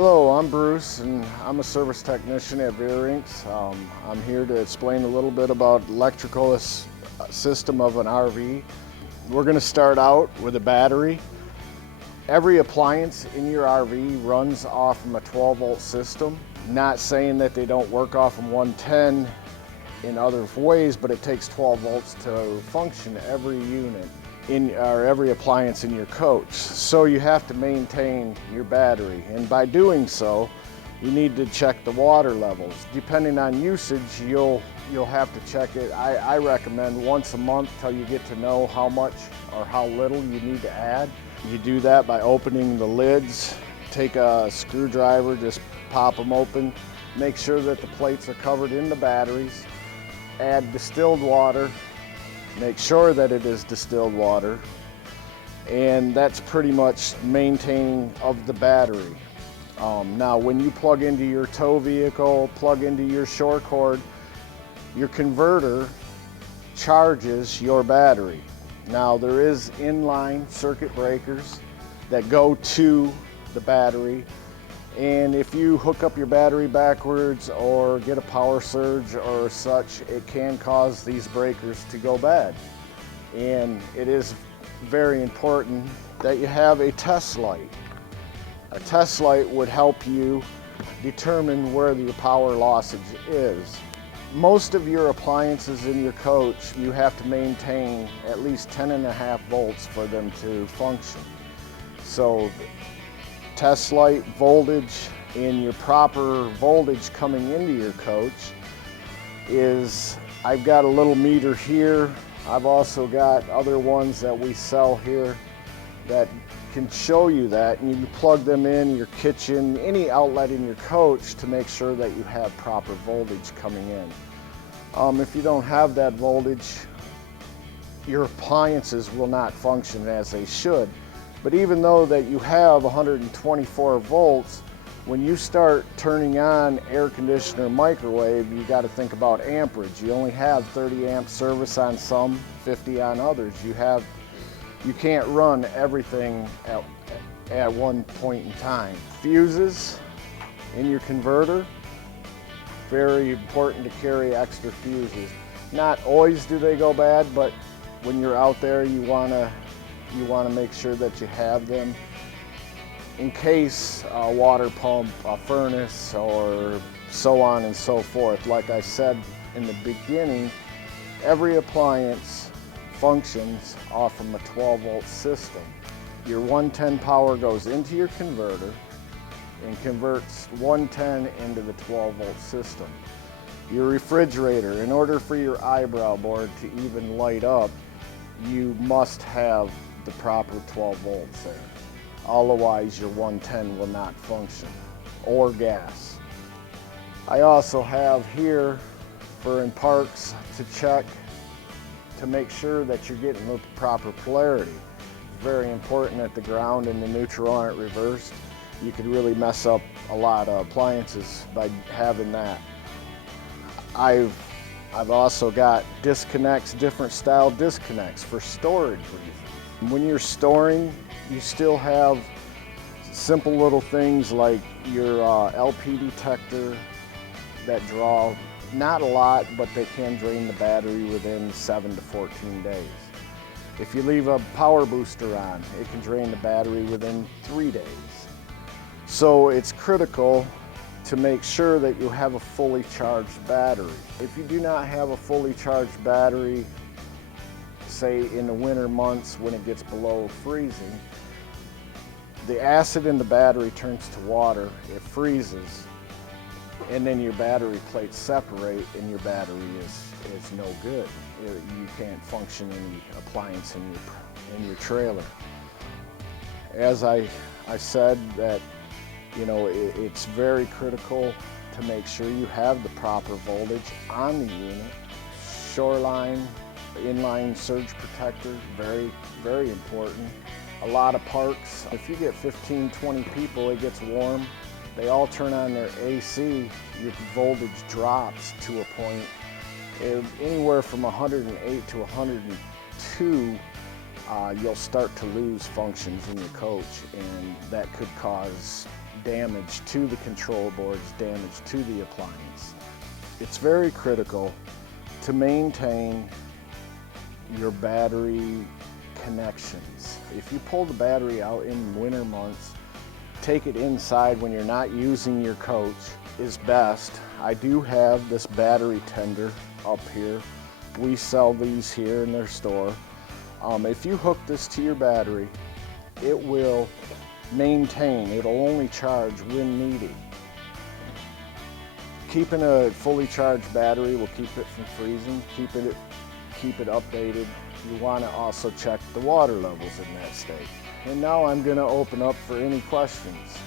Hello, I'm Bruce and I'm a service technician at Veerinks. I'm here to explain a little bit about electrical system of an RV. We're going to start out with a battery. Every appliance in your RV runs off from a 12-volt system. Not saying that they don't work off from 110 in other ways, but it takes 12 volts to function every unit or every appliance in your coach. So you have to maintain your battery, and by doing so, you need to check the water levels. Depending on usage, you'll have to check it. I recommend once a month till you get to know how much or how little you need to add. You do that by opening the lids. Take a screwdriver, just pop them open. Make sure that the plates are covered in the batteries. Add distilled water. Make sure that it is distilled water. And that's pretty much maintaining of the battery. Now, when you plug into your tow vehicle, plug into your shore cord, your converter charges your battery. Now, there is inline circuit breakers that go to the battery, and if you hook up your battery backwards or get a power surge or such, it can cause these breakers to go bad. And it is very important that you have a test light. A test light would help you determine where your power lossage is. Most of your appliances in your coach, you have to maintain at least 10.5 volts for them to function. So test light voltage and your proper voltage coming into your coach is, I've got a little meter here. I've also got other ones that we sell here that can show you that, and you can plug them in your kitchen, any outlet in your coach to make sure that you have proper voltage coming in. If you don't have that voltage, your appliances will not function as they should. But even though that you have 124 volts, when you start turning on air conditioner, microwave, you got to think about amperage. You only have 30 amp service on some, 50 on others. You can't run everything at one point in time. Fuses in your converter, very important to carry extra fuses. Not always do they go bad, but when you're out there, you want to make sure that you have them in case a water pump, a furnace, or so on and so forth. Like I said in the beginning, every appliance functions off from a 12-volt system. Your 110 power goes into your converter and converts 110 into the 12-volt system. Your refrigerator, in order for your eyebrow board to even light up, you must have the proper 12 volts there. Otherwise, your 110 will not function, or gas. I also have here for in parks to check to make sure that you're getting the proper polarity. It's very important that the ground and the neutral aren't reversed. You could really mess up a lot of appliances by having that. I've also got disconnects, different style disconnects for storage reasons. When you're storing, you still have simple little things like your LP detector that draw not a lot, but they can drain the battery within 7 to 14 days. If you leave a power booster on, it can drain the battery within 3 days. So it's critical to make sure that you have a fully charged battery. If you do not have a fully charged battery, say in the winter months when it gets below freezing, the acid in the battery turns to water, it freezes, and then your battery plates separate and your battery is no good. You can't function any appliance in your trailer. As I said, that it's very critical to make sure you have the proper voltage on the unit. Shoreline, inline surge protector, very, very important. A lot of parks, if you get 15, 20 people, it gets warm, they all turn on their AC, your voltage drops to a point, anywhere from 108 to 102, you'll start to lose functions in your coach, and that could cause damage to the control boards, damage to the appliance. It's very critical to maintain your battery connections. If you pull the battery out in winter months, take it inside when you're not using your coach is best. I do have this battery tender up here. We sell these here in their store. If you hook this to your battery, it will maintain, it'll only charge when needed. Keeping a fully charged battery will keep it from freezing, keep it updated. You want to also check the water levels in that state. And now I'm going to open up for any questions.